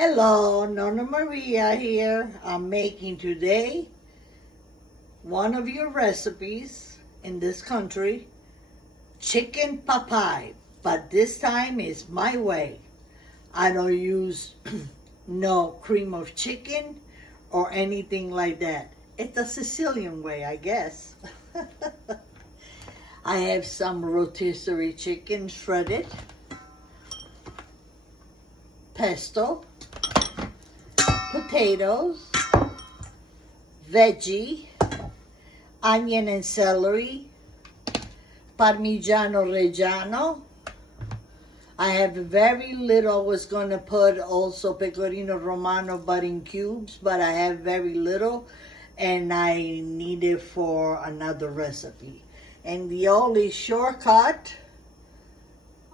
Hello, Nonna Maria here. I'm making today one of your recipes in this country, chicken papai, but this time is my way. I don't use no cream of chicken or anything like that. It's the Sicilian way, I guess. I have some rotisserie chicken shredded, pesto, potatoes, veggie, onion and celery, Parmigiano Reggiano. I have very little. I was going to put also pecorino romano, but in cubes, but I have very little, and I need it for another recipe. And the only shortcut,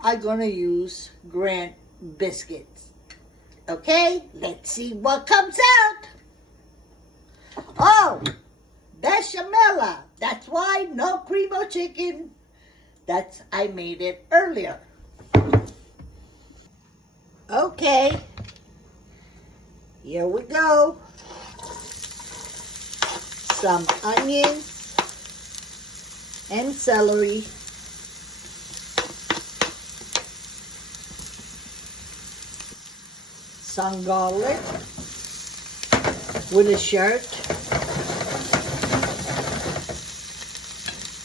I'm going to use Grant biscuits. Okay, let's see what comes out. Oh, bechamel. That's why no cream of chicken. I made it earlier. Okay, here we go. Some onion and celery. Some garlic with a shirt,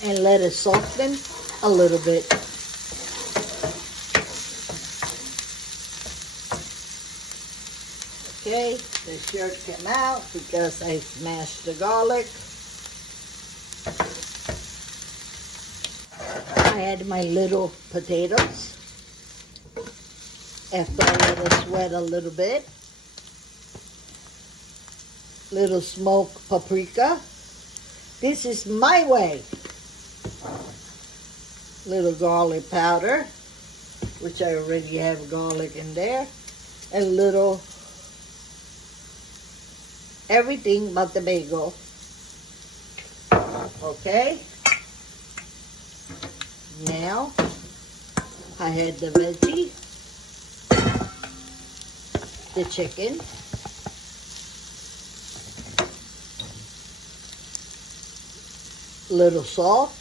and let it soften a little bit. Okay, the shirt came out because I smashed the garlic. I had my little potatoes. After I let it sweat a little bit. Little smoked paprika. This is my way. Little garlic powder, which I already have garlic in there. And little everything but the bagel. Okay. Now I had the veggie, the chicken, little salt,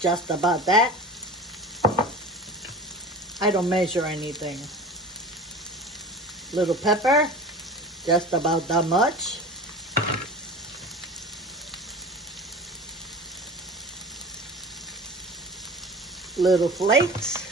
just about that. I don't measure anything. Little pepper, just about that much. Little flakes.